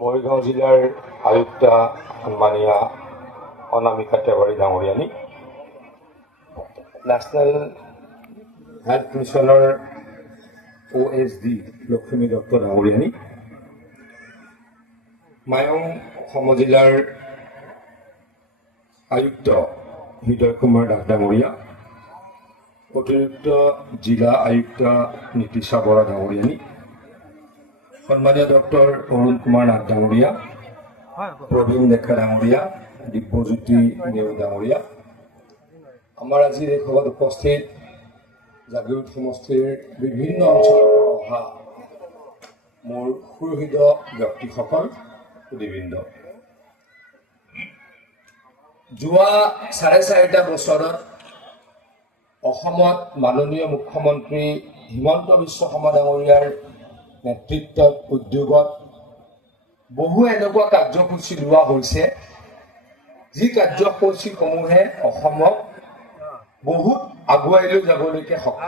মৰিগাঁও জিলাৰ আয়ুক্তা সন্মানীয়া Anamika তেওৱাৰী ডাঙৰীয়ানী, national health মিছনৰ OSD Lakshmi Dutta ডাঙৰীয়ানী, Mayong সমজিলাৰ আয়ুক্ত হৃদয় কুমাৰ দাস ডাঙৰীয়া, অতিৰিক্ত জিলা আয়ুক্ত নীতিশা বৰা ডাঙৰীয়ানী, সন্মানীয় ডক্টৰ অৰুণ কুমাৰ নাথ ডাঙৰীয়া, প্ৰবীণ ডেকা ডাঙৰীয়া, দিব্যজ্যোতি নেওগ ডাঙৰীয়া, আমাৰ আজিৰ এই সভাত উপস্থিত জাগিৰোড সমষ্টিৰ বিভিন্ন অঞ্চলৰ পৰা অহা মোৰ সুহৃদ ব্যক্তিসকল, সুধীবৃন্দ। যোৱা 4.5 বছৰত অসমত মাননীয় মুখ্যমন্ত্ৰী হিমন্ত বিশ্ব শৰ্মা ডাঙৰীয়াৰ নেতৃত্বত উদ্যোগত বহু এনেকুৱা কাৰ্যসূচী লোৱা হৈছে, যি কাৰ্যসূচীসমূহে অসমক বহুত আগুৱাই লৈ যাবলৈকে সক্ষম।